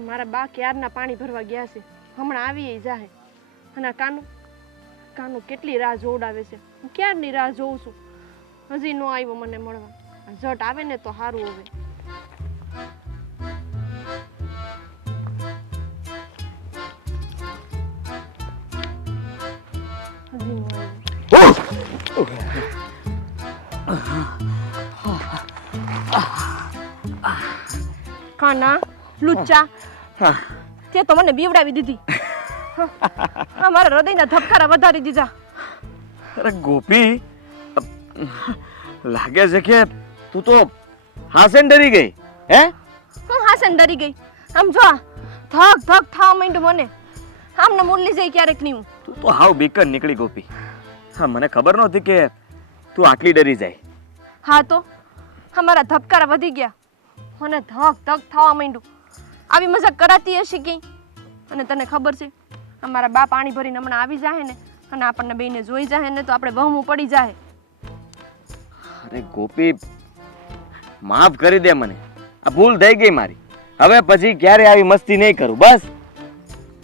મારા બા ક્યારના પાણી ભરવા ગયા છે? હમણાં આવી જાહે. અને કાનું? કાનું કેટલી રાહ જોવડાવે છે? હું ક્યારની રાહ જોઉં છું? હજી નો આવ્યો મને મળવા. ઝટ આવે ને તો સારું હવે. કાના, લુચ્ચા હા. તે તો મને બીવડાવી દીધી. હા મારા હૃદયના ધબકારા વધારી દીધા. અરે ગોપી લાગે છે કે તું તો હાસન ડરી ગઈ હે? હું હાસન ડરી ગઈ? આમ જો ધક ધક થાવ માંડ્યું મને. આમને મુરલી જાય ક્યારેક નહીં તું તો હાવ બીકર નીકળી ગોપી. હા મને ખબર નહોતી કે તું આટલી ડરી જાય. હા તો હા મારા ધબકારા વધી ગયા. મને ધક ધક થવા માંડ્યું. આવી મજાક કરાતી હશે કે અને તને ખબર છે અમારા બા પાણી ભરીને હમણાં આવી જાય ને અને આપણને બેને જોઈ જાય ને તો આપણે વહમું પડી જાય અરે ગોપી માફ કરી દે મને. આ ભૂલ થઈ ગઈ મારી. હવે પછી ક્યારે આવી મસ્તી નહીં કરું બસ.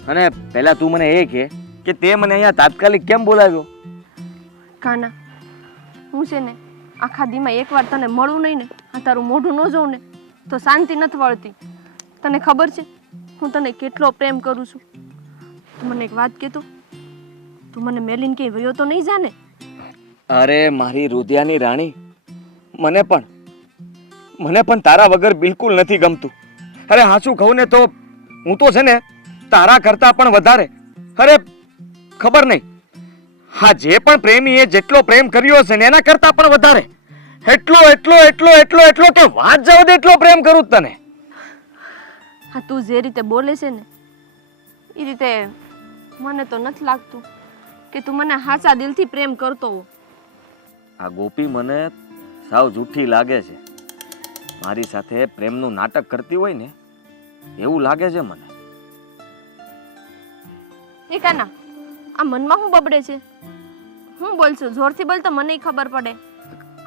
અને પહેલા તું મને એ કહે કે તે મને અહીંયા તાત્કાલિક કેમ બોલાવ્યો? કાના હું છે ને આખા દીમાં એકવાર તને મળું નહીં ને આ તારું મોઢું ન જોઉં ને તો શાંતિ નથી વળતી. તને ખબર છે? હું તને કેટલો પ્રેમ કરું છું. તું મને એક વાત કહેતો તું? મને મેલીન કે વયો તો નહીં જાને? અરે, મારી રુધિયાની રાણી, મને પણ. મને પણ તારા વગર બિલકુલ નથી ગમતું. અરે, હાચું કહું ને તો હું તો છે ને તારા કરતાં પણ વધારે. અરે, ખબર નહીં. હા, જે પણ પ્રેમીએ જેટલો પ્રેમ કર્યો છે ને એના કરતાં પણ વધારે. એટલો એટલો એટલો એટલો એટલો કે વાત જાવ દે એટલો પ્રેમ કરું તને. હા તું જે રીતે બોલે છે ને એ રીતે મને તો નથી લાગતું કે તું મને હાચા દિલથી પ્રેમ કરતો હો આ ગોપી મને સાવ જૂઠી લાગે છે. મારી સાથે પ્રેમનું નાટક કરતી હોય ને એવું લાગે છે મને. એ કાના આ મનમાં શું બબડે છે? હું બોલશું? જોરથી બોલ તો મને ખબર પડે.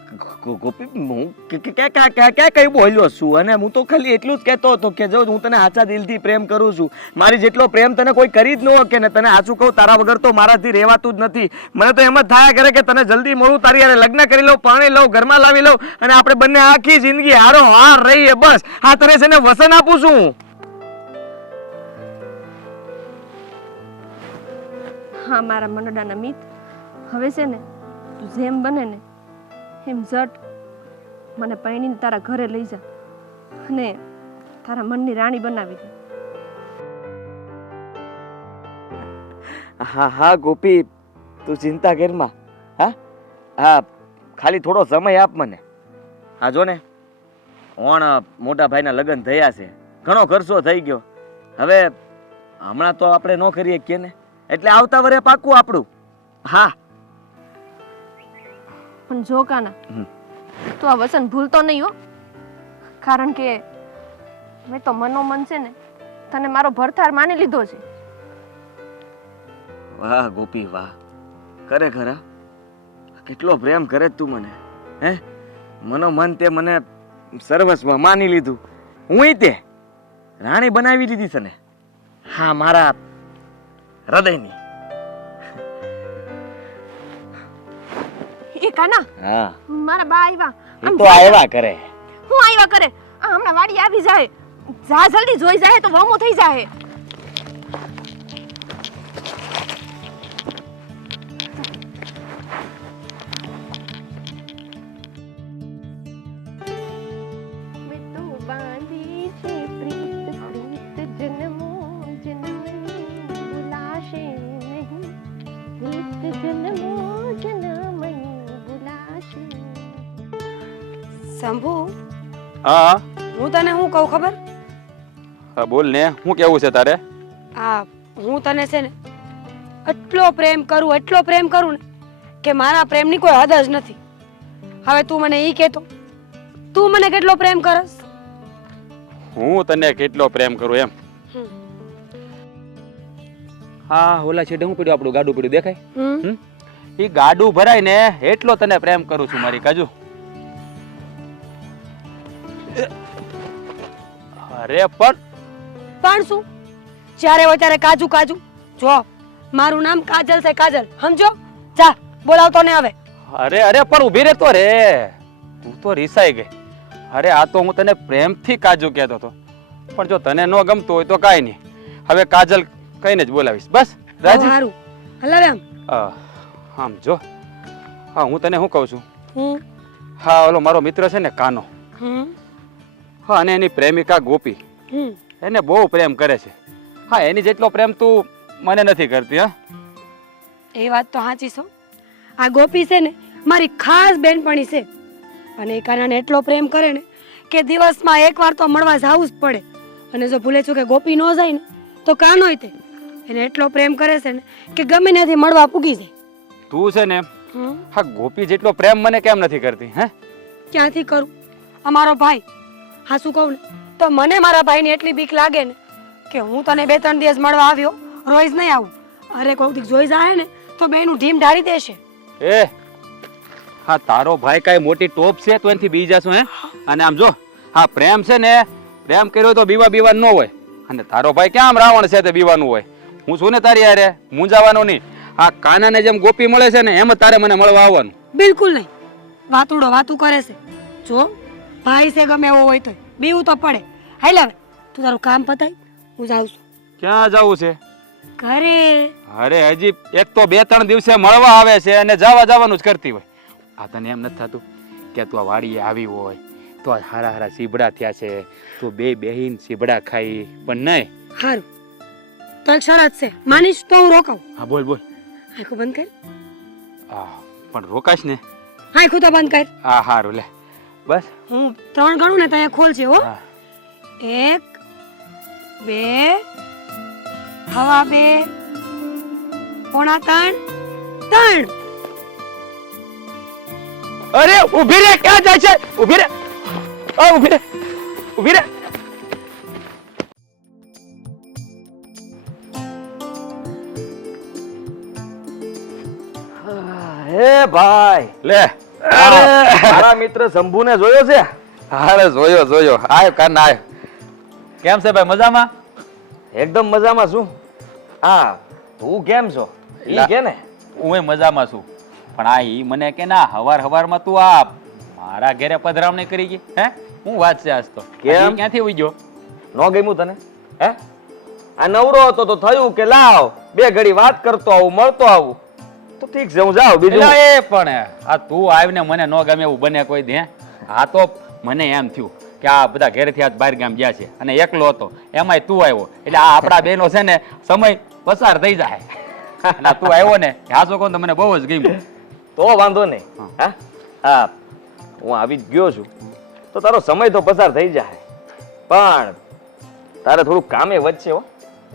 ગોપી, હું ક્યાં ક્યાં ક્યાં કે કે કઈ બોલ્યો છું? અને હું તો ખાલી એટલું જ કહેતો હતો કે જો હું તને આછા દિલથી પ્રેમ કરું છું, મારી જેટલો પ્રેમ તને કોઈ કરી જ ન શકે ને તને સાચું કહું તારા વગર તો મારાથી રહેવાતું જ નથી. મને તો એમ જ થયા કરે કે તને જલ્દી મળું, તારી અને લગ્ન કરી લઉં પરણી લઉં, ઘરમાં લાવી લઉં, અને આપણે બંને આખી જિંદગી હારો હાર રહીએ, બસ. આ તને છે ને વસન આપું છું? હા, મારા મનડાના મિત, હવે છે ને તું જેમ બને ને એમ ઝટ મને પૈણીને તારા ઘરે લઈ જા અને તારા મનની રાણી બનાવી દે. હા હા, ગોપી, તું ચિંતા કરમાં હા? હા, ખાલી થોડો સમય આપ મને. હા, જો ને. ઓણ મોટા ભાઈના લગ્ન થયા છે. ઘણો ખર્ચો થઈ ગયો. હવે હમણાં તો આપણે ન કરીએ કે ને? એટલે આવતા વરે પાકું આપણું. હા. પણ જો કાના. તું આ વચન ભૂલતો નહીં હો. કારણ કે મેં તો મનોમન છે ને તને મારો ભરથાર માની લીધો છે. વાહ ગોપી વાહ. કરે ખરા કેટલો પ્રેમ કરે તું મને હે? મનો મન તે મને સર્વસ્વ માની લીધું. હું તે રાણી બનાવી દીધી તને હા મારા હૃદયની. કાના? હા. મારા બા આવ્યા આમ તો આવ્યા કરે. હું આવ્યા કરે. આ હમણાં વાડી આવી જાય. જા જલ્દી જોઈ જાય તો વમો થઈ જાય. હા. હું તને શું કહું ખબર? હા બોલ ને. શું કેવું છે તારે? હા હું તને છે ને એટલો પ્રેમ કરું એટલો પ્રેમ કરું ને કે મારા પ્રેમની કોઈ હદ જ નથી. હવે તું મને ઈ કહેતો તું મને કેટલો પ્રેમ કરસ? હું તને કેટલો પ્રેમ કરું એમ? હા ઓલા છેડે હું પડ્યું આપણું ગાડું પડ્યું દેખાય? હમ? એ ગાડું ભરાય ને એટલો તને પ્રેમ કરું છું મારી કાજુ. અરે પણ પણ શું? જ્યારે હોય ત્યારે કાજુ કાજુ. જો મારું નામ કાજલ છે કાજલ. સમજો? જા બોલાવતો ને હવે. અરે અરે પણ ઊભી રહેતો રે. તું તો રીસાઈ ગઈ. અરે આ તો હું તને પ્રેમથી કાજુ કહેતો હતો. પણ જો તને ન ગમતું હોય તો કાંઈ નહીં. હવે કાજલ કઈને જ બોલાવીશ. બસ રાજી? સારું હલાવે રામ આમ જો. હા હું તને શું કહું છું? હા? ઓલો મારો મિત્ર છે ને કાનો. હમ હા અને એની પ્રેમિકા ગોપી. એને બહુ પ્રેમ કરે છે. હા એની જેટલો પ્રેમ તું મને નથી કરતી હા. એ વાત તો સાચી છો આ ગોપી છે ને મારી ખાસ બેનપણી છે. અને એ કારણે એટલો પ્રેમ કરે ને કે દિવસમાં એકવાર તો મળવા જવું જ પડે. અને જો ભૂલે છું કે ગોપી ન જાય ને તો કાનોય તે. એને એટલો પ્રેમ કરે છે ને કે ગમે ત્યાંથી મળવા પૂગી જાય. તું છે ને હા ગોપી જેટલો પ્રેમ મને કેમ નથી કરતી હે? ક્યાંથી કરું? અમારો ભાઈ હા શું કહું ને? તો મને મારા ભાઈને એટલી બીક લાગે ને કે હું તને બે ત્રણ દિવસ મળવા આવ્યો રોઈઝ નહીં આવું. અરે કોઈક દી જોઈ જાય ને તો બેનું ઢીમ ઢાળી દેશે. એ હા તારો ભાઈ કાંઈ મોટી ટોપ છે તો એનાથી બી છું હે? અને આમ જો હા પ્રેમ છે ને પ્રેમ કર્યો તો બીવા બીવા ન હોય. અને તારો ભાઈ ક્યાં આમ રાવણ છે તે બીવાનું હોય? હું છું ને તારી યારે મૂંઝાવાનું નહીં. આ કાનાને જેમ ગોપી મળે છે ને એમ તારે મને મળવા આવવાનું. બિલકુલ નહીં. વાતુડો વાતું કરે છે. જો ભાઈ છે ગમે એવો હોય તો બીવું તો પડે. હાલ હવે તું તારું કામ પતાય હું જાઉં છું. ક્યાં જવું છે? ઘરે. અરે હજી એક તો બે ત્રણ દિવસે મળવા આવે છે અને જવા જવાનું જ કરતી હોય. આ તને એમ નથી થતું કે તું આ વાડીએ આવી હોય તો આ હારા હારા સીબડા થયા છે તું બે બેહીન સીબડા ખાઈ પણ નહીં. સારું તો એક શરત છે. માનીશ તો હું રોકાઉં. હા બોલ બોલ. આંખો બંધ કર. હા પણ રોકાશ ને? આંખો તો બંધ કર. હા હારું લે. બસ. હું ત્રણ ગણું ને ત્યાં ખોલજે હો. એક બે હવા બે પોણા ત્રણ ત્રણ. અરે ઊભી રે ક્યાં જાય છે? ઊભી રે. ઓ ઊભી રે. ઊભી રે. હે ભાઈ. લે. મારા મિત્ર શંભુને જોયો છે? અરે જોયો જોયો. આય કાન આય. કેમ છે ભાઈ મજામાં? એકદમ મજામાં છું. હા તું કેમ છો? ઈ કે ને હું મજામાં છું. પણ આ ઈ મને કે ના હવાર હવારમાં તું આ મારા ઘરે પધરામણી કરી ગઈ. હે? હું વાત છે આજ તો. કેમ? ક્યાંથી ઉગ્યો નો ગમ્યું તને? હે? આ નવરો હતો તો થયું કે લાવ બે ઘડી વાત કરતો આવું મળતો આવું. તો ઠીક છે હું જાઉં બીજું. એટલે એ પણ આ તું આવીને મને ન ગમે એવું બને કોઈ દે આ તો મને એમ થયું કે આ બધા ઘરેથી આજ બહાર ગામ ગયા છે અને એકલો હતો. એમાંય તું આવ્યો. એટલે આ આપણા બેનો છે ને સમય પસાર થઈ જાય. અને તું આવ્યો ને હાસો કોણ તો મને બહુ જ ગમ્યું. તો વાંધો નહીં. હા. હા? હું. આવી જ ગયો છું. તો તારો સમય તો પસાર થઈ જાય. પણ તારે થોડું કામે વચ્ચે હો.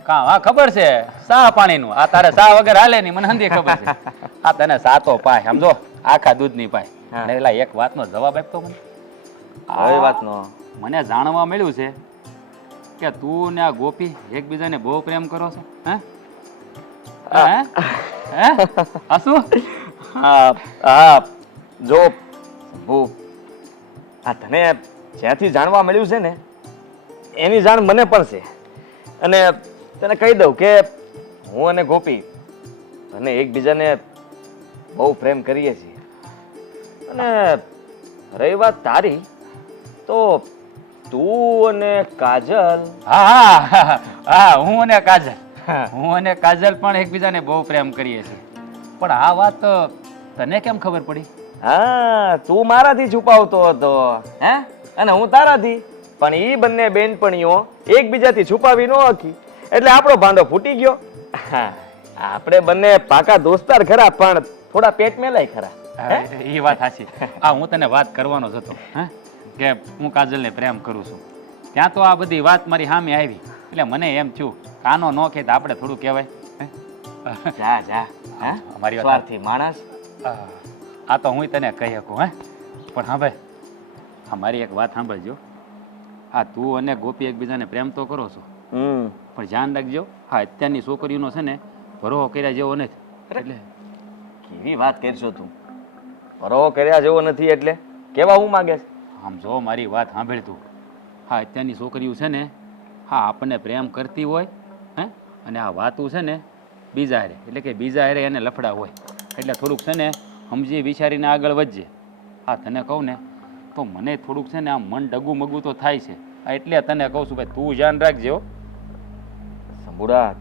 કાં હા ખબર છે? સા પાણીનું? આ તારે સા વગર હાલે નહીં મને હંધી ખબર છે. આ તને સાતો પાય સમજો? આખા દૂધની પાય. અને એલા એક વાતનો જવાબ આપતો મને. હવે વાતનો. મને જાણવા મળ્યું છે કે તું ને આ ગોપી એકબીજાને બહુ પ્રેમ કરો છો. હે? હે હે? શું? હા હા જો. શંભુ. આ તને જ્યાંથી જાણવા મળ્યું છે ને એની જાણ મને પણ છે. અને તને કહી દઉં કે હું અને ગોપી અને એકબીજાને બહુ પ્રેમ કરીએ છીએ. અને રહી વાત તારી તો તું અને કાજલ હા હા હા અને કાજલ. હું અને કાજલ પણ એકબીજાને બહુ પ્રેમ કરીએ છીએ. પણ આ વાત તને કેમ ખબર પડી? હા તું મારાથી છુપાવતો હતો. હે? અને હું તારાથી. પણ એ બંને બેનપણીઓ એકબીજાથી છુપાવી ન હકી. એટલે આપણો ભાંડો ફૂટી ગયો. હા, આપણે બંને પાકા દોસ્તાર ખરા પણ થોડા પેટ મેલાય ખરા. એ વાત સાચી આ હું તને વાત કરવાનો જ હતો હે? કે હું કાજલને પ્રેમ કરું છું. ત્યાં તો આ બધી વાત મારી સામે આવી. એટલે મને એમ થયું કાનો ન કે તો આપણે થોડું કહેવાય હે? જા જા હે? અમારી વાત સ્વાર્થી માણસ. આ આ તો હું તને કહી શકું હે? પણ હા ભાઈ અમારી એક વાત સાંભળજો. હા તું અને ગોપી એકબીજાને પ્રેમ તો કરો છો. હમ. પણ ધ્યાન રાખજો હા અત્યારની છોકરીઓનો છે ને ભરોહો કર્યા જેવો નથી. એટલે કેવી વાત કરશો તું? ભરોહો કર્યા જેવો નથી એટલે કેવા હું માંગે છે? આમ જો મારી વાત સાંભળ તું. હા અત્યારની છોકરીઓ છે ને હા આપણને પ્રેમ કરતી હોય હે? અને આ વાતું છે ને બીજા હારે એટલે કે બીજા હારે એને લફડા હોય. એટલે થોડુંક છે ને સમજી વિચારીને આગળ વધજે. હા તને કહું ને તો મને થોડુંક છે ને આમ મન ડગું મગું તો થાય છે. આ એટલે તને કહું છું ભાઈ તું ધ્યાન રાખજે હો. સંભુડા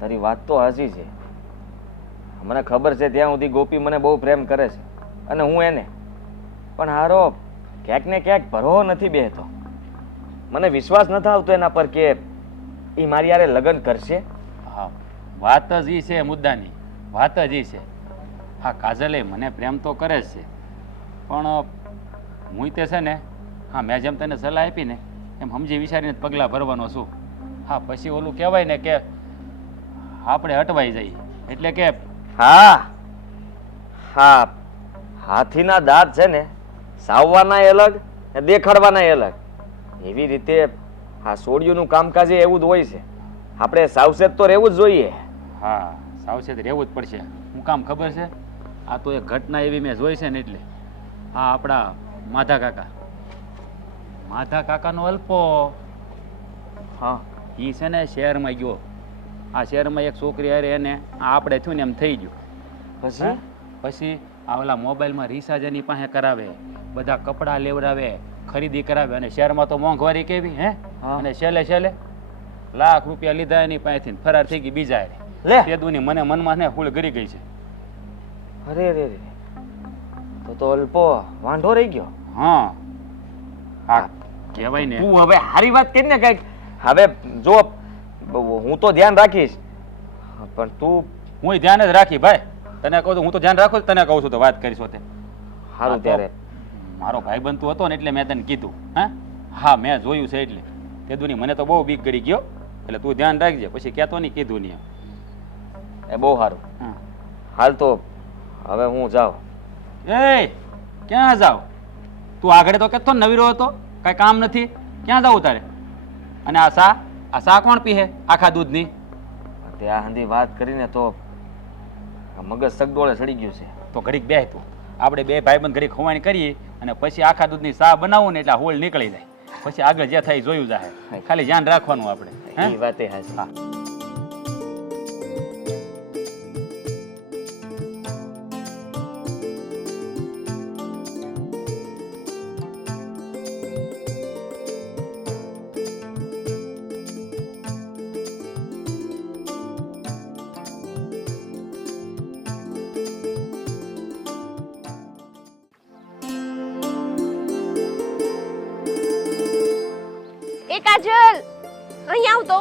તારી વાત તો હાસી છે. મને ખબર છે ત્યાં સુધી ગોપી મને બહુ પ્રેમ કરે છે અને હું એને. પણ હારો, ક્યાંક ને ક્યાંક ભરો નથી બેહતો. મને વિશ્વાસ નથી આવતો એના પર કે એ મારી યારે લગ્ન કરશે. હા, વાત જ એ છે મુદ્દાની. વાત જ એ છે. હા, કાજલે મને પ્રેમ તો કરે જ છે. પણ હું તે છે ને, હા, મેં જેમ તને સલાહ આપી ને, એમ સમજી વિચારીને પગલાં ભરવાનો છું. હા પછી ઓલું કહેવાય ને કે આપણે અટવાઈ જઈએ. એટલે કે હા. હા હાથીના દાંત છે ને સાવવાનાય અલગ ને દેખાડવાનાય અલગ. એવી રીતે આ સોડિયુંનું કામકાજ એવું જ હોય છે. આપણે સાવચેત તો રહેવું જ જોઈએ. હા સાવચેત રહેવું જ પડશે. હું કામ ખબર છે? આ તો એક ઘટના એવી મેં જોઈ છે ને એટલે. આ આપણા માધા કાકા. માધા કાકાનો અલ્પો. હા. એ છે ને શહેરમાં ગયો. આ શહેરમાં એક છોકરી હારે એને આ આપણે થયું ને એમ થઈ ગયું. પછી? પછી આ ઓલા મોબાઈલમાં રિસાર્જ એની પાસે કરાવે બધા કપડાં લેવડાવે ખરીદી કરાવે અને શહેરમાં તો મોંઘવારી કેવી હે. અને છેલ્લે છેલ્લે લાખ રૂપિયા લીધા એની પાસેથી ફરાર થઈ ગઈ બીજા હારે. લે! તે મને મનમાં ને ફૂલ ગરી ગઈ છે. અરે રે રે તો તો અલ્પો વાંઢો રહી ગયો. હા. હા. કહેવાય ને તું હવે સારી વાત કરી ને કંઈક. હવે જો હું તો ધ્યાન રાખીશ. પણ તું હું ધ્યાન જ રાખી ભાઈ. તને કહું છું હું તો ધ્યાન રાખું તને કહું છું તો વાત કરીશ તે સારું ત્યારે. મારો ભાઈ બનતું હતો ને એટલે મેં તને કીધું હા? હા મેં જોયું છે એટલે. તે દુની મને તો બહુ બીક કરી ગયો એટલે તું ધ્યાન રાખજે. પછી કહેતો નહીં કીધું નહીં એ બહુ સારું હાલ તો હવે હું જાઉં. એ ક્યાં જાવ? તું આગળ તો ને નવીરો હતો કાંઈ કામ નથી. ક્યાં જાવ તારે? અને આ સા આ સા કોણ પીહે આખા દૂધની? ત્યાં હંધી વાત કરીને તો આ મગજ સગડોળે સડી ગયું છે. તો ઘડીક બે તું. આપણે બે ભાઈબંધ ઘડીક ખવાણી કરીએ અને પછી આખા દૂધની સા બનાવું ને એટલે હોલ હોળ નીકળી જાય. પછી આગળ જે થાય જોયું જાય ખાલી ધ્યાન રાખવાનું આપણે. એ વાતે હા. તો?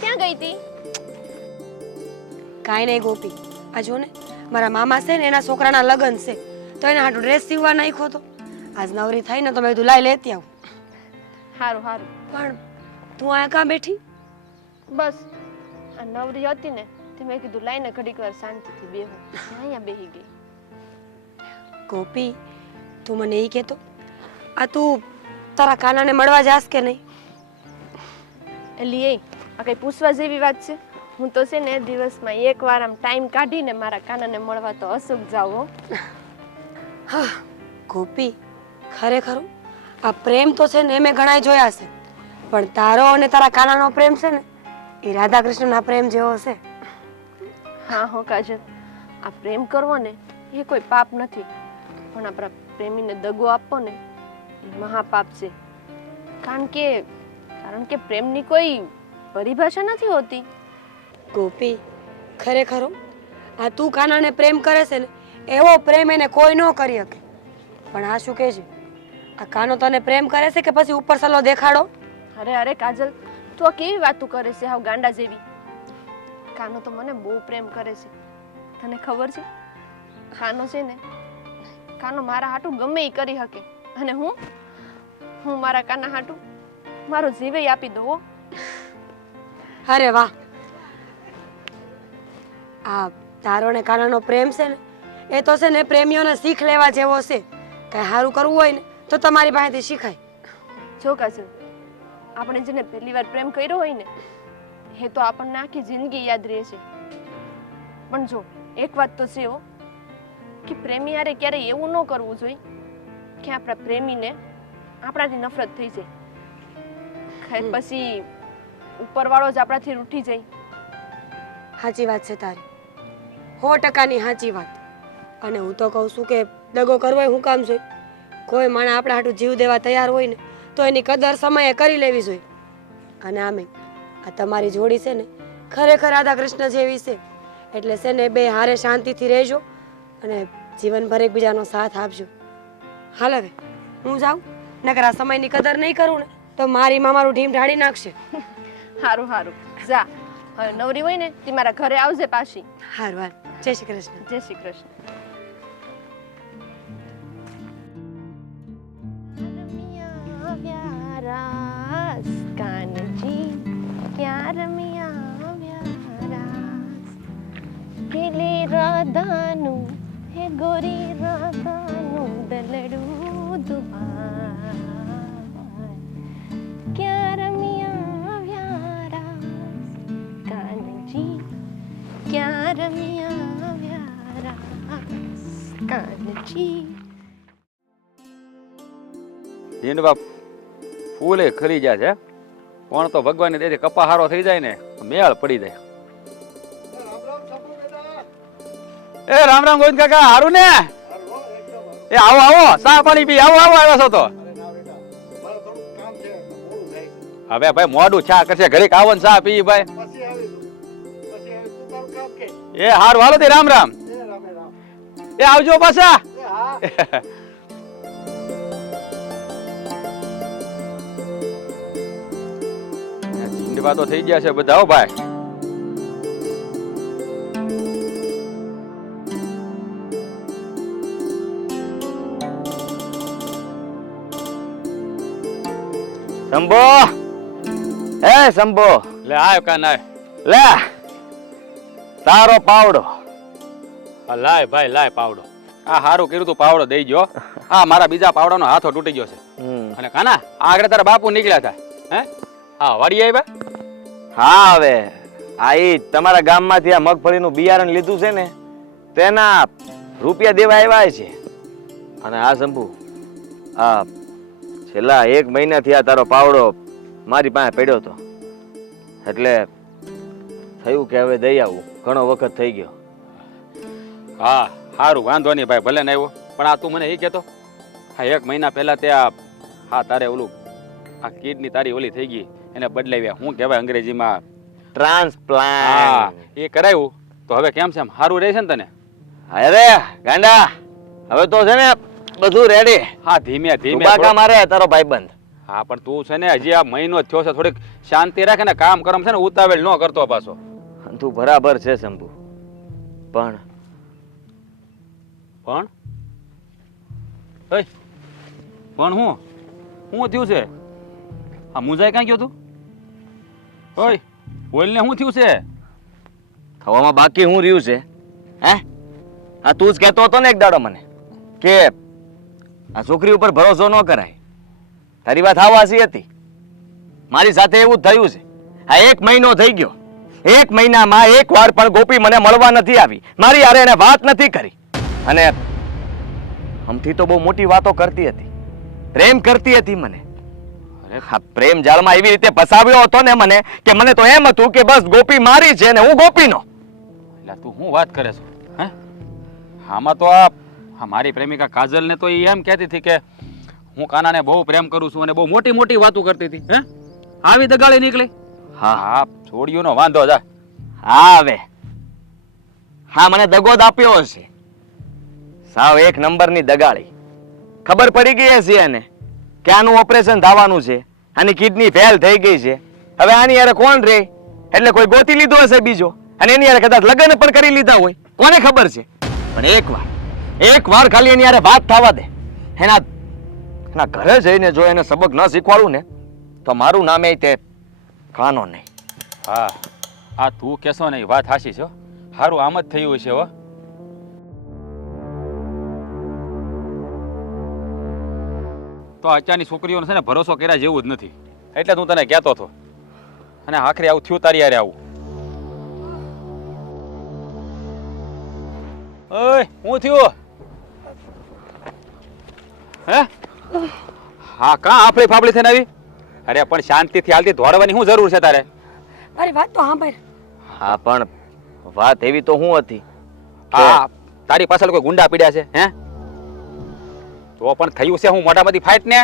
ક્યાં ગઈ હતી કાંઈ નહીં ગોપી. આ જો ને મારા મામા છે ને એના છોકરાના લગ્ન છે. તો એને હાટું ડ્રેસ સીવવા નાખ્યો તો. આજ નવરી થઈ ને તો મેં કીધું લાઈ લેતી આવું. સારું સારું પણ તું આ કાં બેઠી? બસ. આ નવરી હતી ને તે મેં કીધું લાઈને ઘડીક વાર શાંતિથી બેહું. અહીંયા બેહી ગઈ. ગોપી તું મને એ કહેતો આ તું તારા કાનાને મળવા જાસ કે નહીં? એટલે એ આ કંઈ પૂછવા જેવી વાત છે? હું તો છે ને દિવસમાં એક વાર આમ ટાઈમ કાઢીને મારા કાનાને મળવા તો અશુભ જાઉં હા. ગોપી ખરેખર આ પ્રેમ તો છે ને મેં ઘણાય જોયા છે પણ તારો અને તારા કાનાનો પ્રેમ છે ને એ રાધા કૃષ્ણના પ્રેમ જેવો છે હા હો કાજલ આ પ્રેમ કરવો ને એ કોઈ પાપ નથી. પણ આપણા પ્રેમીને દગો આપો ને એ મહાપાપ છે. કારણ કે કારણ કે પ્રેમની કોઈ પરિભાષા નથી હોતી. ગોપી ખરેખર આ તું કાનાને પ્રેમ કરે છે ને એવો પ્રેમ એને કોઈ ન કરી શકે. પણ આ શું કહે છે? આ કાનો તને પ્રેમ કરે છે કે પછી ઉપર સલો દેખાડો? અરે અરે કાજલ તું આ કેવી વાતું કરે છે? હાવ ગાંડા જેવી. કાનો તો મને બહુ પ્રેમ કરે છે. તને ખબર છે? કાનો છે ને કાનો મારા હાટું ગમે એ કરી શકે અને હું? હું મારા કાના હાટું મારો જીવે આપી દઉં અરે વાહ. આ તારો ને કાનાનો પ્રેમ છે ને એ તો છે ને પ્રેમીઓને શીખ લેવા જેવો છે. કઈ સારું કરવું હોય ને તો તમારી પાસેથી શીખાય. જો કાજલ આપણે જેને પહેલી વાર પ્રેમ કર્યો હોય ને એ તો આપણને આખી જિંદગી યાદ રહે છે પણ જો એક વાત તો છે કે પ્રેમી યારે ક્યારેય એવું ન કરવું જોઈએ કે આપણા પ્રેમીને આપણાથી નફરત થઈ જાય. ખૈર પછી ઉપરવાળો જ આપણાથી રૂઠી જાય. સાચી વાત છે તારી. સો ટકાની સાચી વાત. અને હું તો કહું છું કે દગો કરવો હોય હું કામ જોઈએ કોઈ માણસ આપણા હાટું જીવ દેવા તૈયાર હોય ને તો એની કદર સમયે કરી લેવી જોઈએ. અને આમે આ તમારી જોડી છે ને ખરેખર રાધા કૃષ્ણ જેવી છે. એટલે છે ને બે હારે શાંતિથી રહેજો. અને જીવનભર એકબીજાનો સાથ આપજો. હાલ હવે હું જાઉં? નકર આ સમયની કદર નહીં કરું ને તો મારી માં મારું ઢીમ ઢાળી નાખશે. સારું સારું જા. હવે નવરી હોય ને તે મારા ઘરે આવજે પાછી. હારું હાલ. જય શ્રી કૃષ્ણ. જય શ્રી કૃષ્ણ. કાનજી ક્યાં રમિયા વ્યારાસ પેલી રાધાનું હે ગોરી રાધાનું દલડું દુભાય ક્યાં રમ્યા વ્યારા કાનજી ક્યાં રમ્યા વ્યારા કાનજી જીંડવા ફૂલે ખરી જાય છે પણ તો ભગવાનની તેથી કપા હારો થઈ જાય ને મેળ પડી જાય એ રામ રામ ગોવિંદ કાકા, હારું ને? એ આવો આવો સા પાણી પી, આવો આવો આવ્યો છો તો. હવે ભાઈ મોડું ચા કરશે ઘરે આવો ને ચા પી ભાઈ. એ હારું, હાલો તે રામ રામ. એ આવજો પાછા. ચીંડવા તો થઈ ગયા છે બધા ભાઈ. શંભો. હે શંભો. લે આવ કા નાય લે. તારો પાવડો. આ લાય ભાઈ લાય પાવડો. આ હારું કર્યું તું પાવડો દઈ ગયો. આ મારા બીજા પાવડાનો હાથો તૂટી ગયો છે. અને કાના આગળ તારા બાપુ નીકળ્યા હતા હે? હા વાડી આવ્યા હા હવે. આ ઈ તમારા ગામમાંથી આ મગફળીનું બિયારણ લીધું છે ને તેના રૂપિયા દેવા આવ્યા છે. અને આ શંભુ આ છેલ્લા એક મહિનાથી આ તારો પાવડો મારી પાસે પડ્યો હતો એટલે થયું કે હવે દઈ આવું. ઘણો વખત થઈ ગયો. હા સારું વાંધો નહીં ભાઈ ભલે ને આવ્યો. પણ આ તું મને એ કહેતો હા એક મહિના પહેલા તે આ હા તારે ઓલું આ કિડની તારી ઓલી થઈ ગઈ. એને બદલાવ્યા. શું કહેવાય અંગ્રેજીમાં હા ટ્રાન્સપ્લાન્ટ. એ કરાયું. તો હવે કેમ છે સારું રહેશે ને તને? અરે ગાંડા. હવે તો છે ને બધું રેડી હા ધીમે ધીમે બાકા મારે તારો ભાઈબંધ હા પણ તું છે ને હજી આ મહિનો થયો છે થોડીક શાંતિ રાખે ને કામ કરમ છે ને ઉતાવળ ન કરતો પાછો. તું બરાબર છે શંભુ. પણ પણ? ઓય પણ હું? શું થયું છે? આ મુંજાઈ ક્યાં ગયો તું? ઓય ઓઈલને શું થયું છે? થવામાં બાકી હું રહ્યું છે. હે? આ તું જ કહેતો હતો ને એક દાડો મને કે આ છોકરી ઉપર ભરોસો ન કરાય. તારી વાત આવાસી હતી. મારી સાથે એવું થયું છે. આ એક મહિનો થઈ ગયો. એક મહિનામાં એક વાર પણ ગોપી મને મળવા નથી આવી. મારી યારે એને વાત નથી કરી. અને હમથી તો બહુ મોટી વાતો કરતી હતી. પ્રેમ કરતી હતી મને. અરે હા, પ્રેમ જાળમાં એવી રીતે ફસાવ્યો હતો ને મને કે મને તો એમ હતું કે બસ ગોપી મારી છે ને હું ગોપીનો. એટલે તું શું વાત કરે છો? હે? આમાં તો આ આ મારી પ્રેમિકા કાજલને તો એ એમ કહેતી હતી કે હું કાનાને બહુ પ્રેમ કરું છું અને બહુ મોટી મોટી વાતો કરતી હતી હે? આવી દગાળી નીકળી? હા હા છોડીઓનો વાંધો જા. હા હવે હા મને દગો જ આપ્યો હશે. સાવ એક નંબરની દગાળી. ખબર પડી ગઈ હશે એને કે આનું ઓપરેશન થવાનું છે આની કિડની ફેલ થઈ ગઈ છે. હવે આની યારે કોણ રે? એટલે કોઈ ગોતી લીધો હશે બીજો. અને એની યારે કદાચ લગ્ન પણ કરી લીધા હોય. કોને ખબર છે? પણ એક વાર એક વાર ખાલી એની યારે વાત થવા દે. એના એના ઘરે જઈને જો એને સબક ન શીખવાડું ને તો મારું નામે તે કાનો નહીં. હા આ તું કહેશો ને વાત હાશી છો સારું હારું આમ જ થયું છે હો. તો અત્યારની છોકરીઓને છે ને ભરોસો કર્યા જેવું જ નથી. એટલે હું તને કહેતો હતો. અને આખરે આવું થયું તારી યારે આવું. ઓય હું થયું? હે? હા કાં આફળી ફાફળી થઈને આવી? અરે પણ શાંતિથી હાલતી દોડવાની શું જરૂર છે તારે? મારી વાત તો સાંભળ. હા પણ વાત એવી તો હું હતી હા તારી પાછળ કોઈ ગુંડા પીડ્યા છે હે? તો પણ થયું છે હું મોટામાંથી ફાઇટ ને?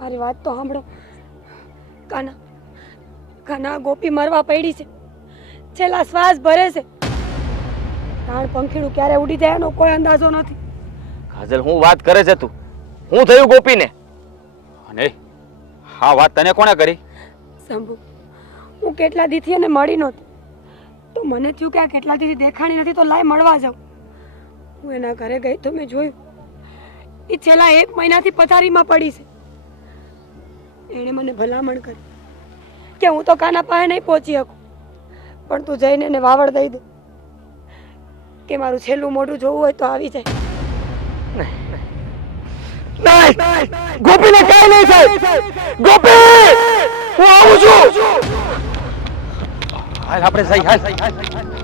મારી વાત તો સાંભળો. કાના કાના ગોપી મરવા પડી છે. છેલ્લા શ્વાસ ભરે છે. પ્રાણ પંખીડું ક્યારે ઉડી જાય એનો કોઈ અંદાજો નથી. કાજલ હું વાત કરે છે તું? હું થયું ગોપીને? અને હા વાત તને કોણે કરી? શંભુ હું કેટલા દીથી એને મળી નહોતી. તો મને થયું કે આ કેટલા દીથી દેખાણી નથી તો લાય મળવા જાઉં. હું એના ઘરે ગઈ તો મેં જોયું એ છેલ્લા એક મહિનાથી પથારીમાં પડી છે. એણે મને ભલામણ કરી કે હું તો કાના પાસે નહીં પહોંચી શકું. પણ તું જઈને એને વાવડ દઈ દે. કે મારું છેલ્લું મોઢું જોવું હોય તો આવી જાય. નહીં. ગોપીને કઈ નહીં થાય. ગોપી હું આવું છું. હાલ આપણે જઈ હાલ.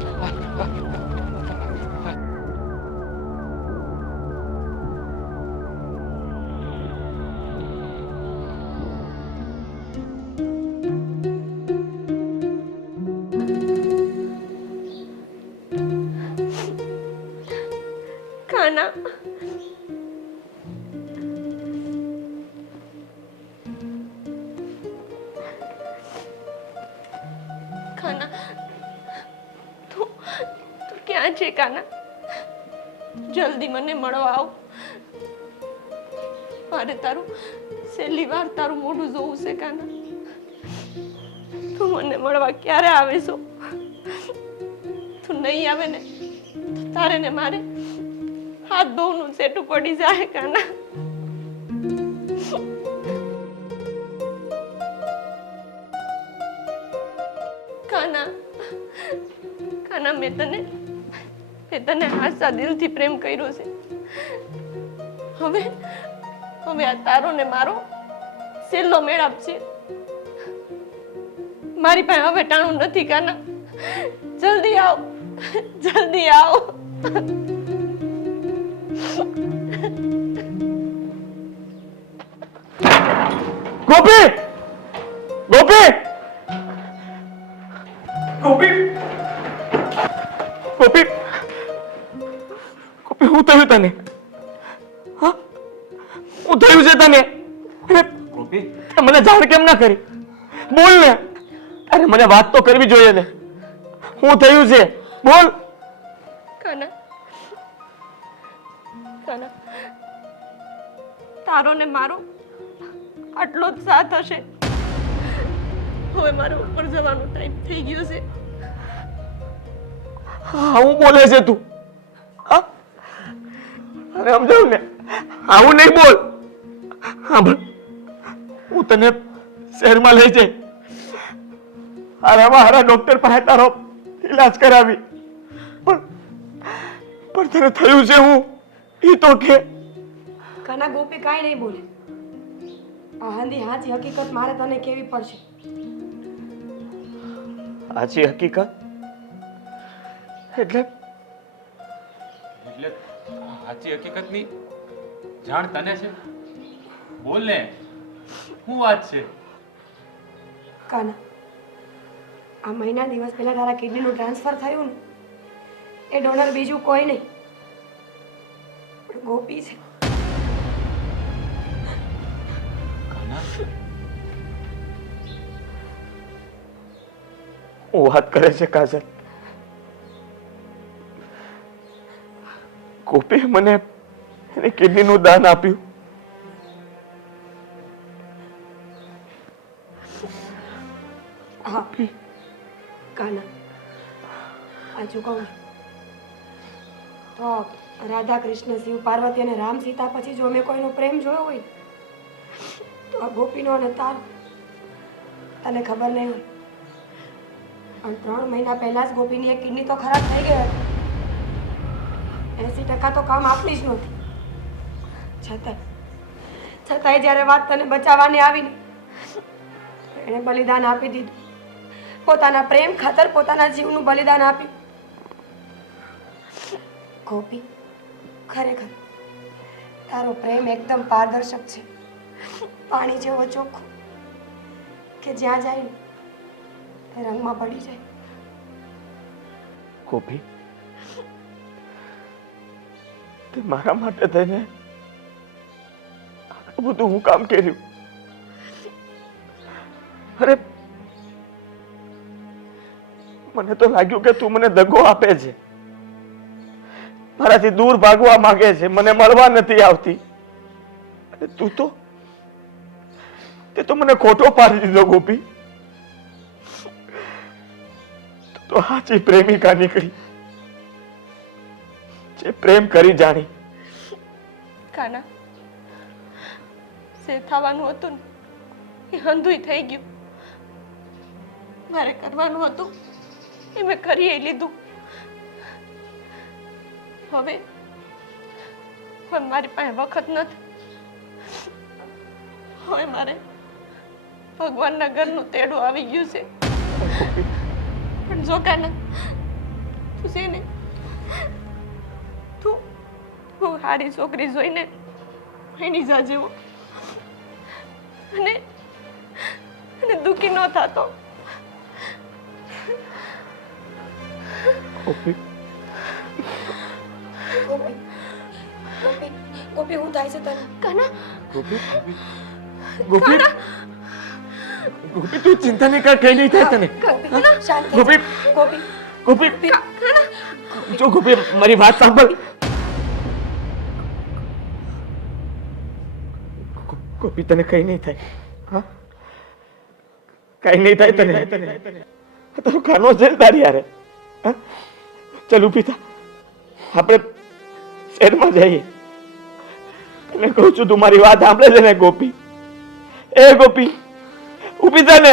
મારે તારું છેલ્લી વાર તારું મોઢું જોવું છે કાના. તું મને મળવા ક્યારે આવે છો? તું નહીં આવે ને તારે ને મારે હાથ બહુનું સેટું પડી જાય કાના. કાના કાના, મેં તને મેં તને હાસા દિલથી પ્રેમ કર્યો છે. હવે હવે આ તારો ને મારો છેલ્લો મેળાપ છે. મારી પાસે હવે ટાણું નથી, કાના. જલ્દી આવ જલ્દી આવ. ગોપી! ગોપી! ગોપી! ગોપી! ગોપી, હું તમે તને? હું થયું છે તને? મને જાણ કેમ ના કરી? બોલ ને. અરે મને વાત તો કરવી જોઈએ ને. હું થયું છે? બોલ. કાના. કાના. તારો ને મારો આટલો જ સાથ હશે. હવે મારે ઉપર જવાનો ટાઈમ થઈ ગયો છે. આવું બોલે છે તું. હા? અરે સમજાવ ને. આવું નહીં બોલ. હા હું તને શહેરમાં લઈ જઈ. હારામાં મારા ડોક્ટર પાસે તારો ઇલાજ કરાવી. પણ પણ તને થયું છે હું? એ તો કે. કના ગોપી કાંઈ નહીં બોલે. આહંદી હાંધી હાચી હકીકત મારે તને કેવી પડશે? આછી હકીકત? એટલે? એટલે સાચી હકીકતની જાણ તને છે? બોલ. ને શું વાત છે? કાના આ મહિના દિવસ પહેલા તારા કિડનીનું ટ્રાન્સફર થયું ને એ ડોનર બીજું કોઈ નહીં. પણ ગોપી છે. હું વાત કરે છે કાજલ. ગોપીએ મને એને કિડનીનું દાન આપ્યું. હા કાના આજુ કહું. તો રાધા કૃષ્ણ શિવ પાર્વતી અને રામ સીતા પછી જો મેં કોઈનો પ્રેમ જોયો હોય, તો આ ગોપીનો અને તાર, તને ખબર નહીં હોય. પણ ત્રણ મહિના પહેલા જ ગોપીની એક કિડની તો ખરાબ થઈ ગઈ હતી. એસી ટકા તો કામ આપણી જ નહોતી. છતાંય છતાંય જ્યારે વાત તને બચાવવાની આવીને એણે બલિદાન આપી દીધું. પોતાના પ્રેમ ખાતર પોતાના જીવનું બલિદાન આપ્યું. ગોપી, ખરેખર તારો પ્રેમ એકદમ પારદર્શક છે. પાણી જેવો ચોખ્ખો કે જ્યાં જાય તે રંગમાં પડી જાય. ગોપી, તે મારા માટે થઈને બધું હું કામ કર્યું? અરે મને તો લાગ્યું કે તું મને દગો આપે છે. મારાથી દૂર ભાગવા માંગે છે. મને મળવા નથી આવતી. અને તું તો, તે તો મને ખોટો પાડી દીધો ગોપી. તો સાચી પ્રેમિકા નીકળી. જે પ્રેમ કરી જાણી. કાના સે થવાનું હતું ને, એ હંધુય થઈ ગયું. મારે કરવાનું હતું. એ મેં કરી લીધું. હવે હવે મારી પાસે વખત નથી. હવે મારે ભગવાનના ઘરનું તેડું આવી ગયું છે. પણ જો કાના, તું છે ને, તું હું સારી છોકરી જોઈને એની જા જેવો અને અને દુઃખી ન થતો. ગોપી. ગોપી ગોપી હું થાય છે તને? કાના? ગોપી ગોપી. ગોપી તું ચિંતા નહીં કર કઈ નહીં થાય તને. ગોપી. ગોપી. ગોપી. ગોપી જો ગોપી મારી વાત સાંભળ. ગોપી તને કઈ નહીં થાય. હા? કઈ નહીં થાય તને. તારું કાનો છે તારી યારે હા? ચાલ પિતા આપણે શહેરમાં જઈએ. અને કહું છું તું મારી વાત સાંભળે છે ને, ગોપી. એ ગોપી ઊભી થા ને.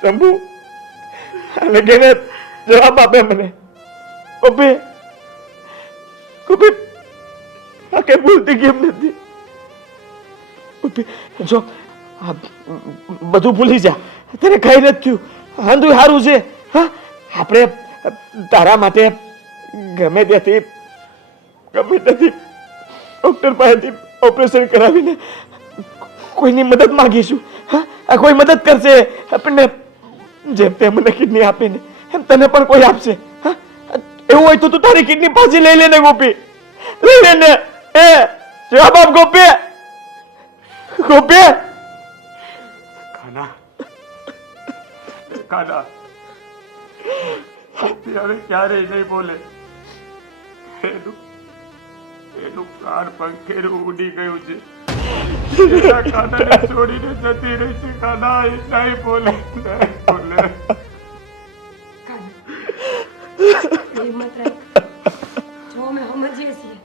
શંભુ, અને કેને જવાબ આપે મને. ગોપી ગોપી આ કઈ ભૂલતી કેમ નથી. જો બધું ભૂલી જા. તને કઈ નથી થયું. હાંધું સારું છે. હા, આપણે તારા માટે ગમે ત્યાંથી ગમે ત્યાંથી ડોક્ટર પાસેથી ઓપરેશન કરાવીને કોઈની મદદ માગીશું. હા કોઈ મદદ કરશે. આપણને જેમ તે મને કિડની આપીને, એમ તને પણ કોઈ આપશે. હા, એવું હોય તો તું તારી કિડની પાછી લઈ લેને ગોપી. લઈ લેને. એ, જવાબ આપ ગોપી. ગોપી. ખાના ખાના હવે ક્યારેય નહીં બોલે. એનું એનું પ્રાણ પંખેરું ઉડી ગયું છે. જતી રહી છે. નહીં બોલે નહીં બોલે. જો અમે સમજીએ છીએ.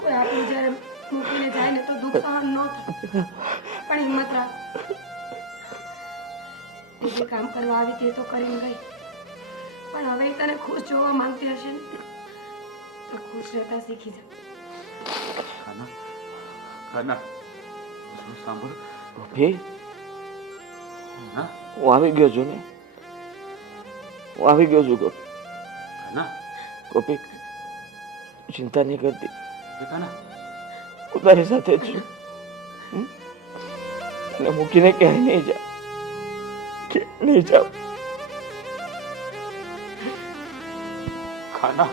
કોઈ આપણું જ્યારે મૂકીને જાય ને તો દુઃખ સહન ન થાય. પણ હિંમત રાખ કામ કરવા આવી તે તો કરીને ગઈ. પણ હવે તને ખુશ જોવા માંગતી હશે ને તો ખુશ રહેતા શીખી જા. ખાના ખાના. શું સાંભળ? હા હું આવી ગયો છું ને. હું આવી ગયો છું ગોપી. ખાના? ગોપી ચિંતા નહીં કરતી. ખાના? હું તારી સાથે જ છું. અને મૂકીને ક્યાંય નહીં જા ક્યાંય નહીં જાઉં. ખાના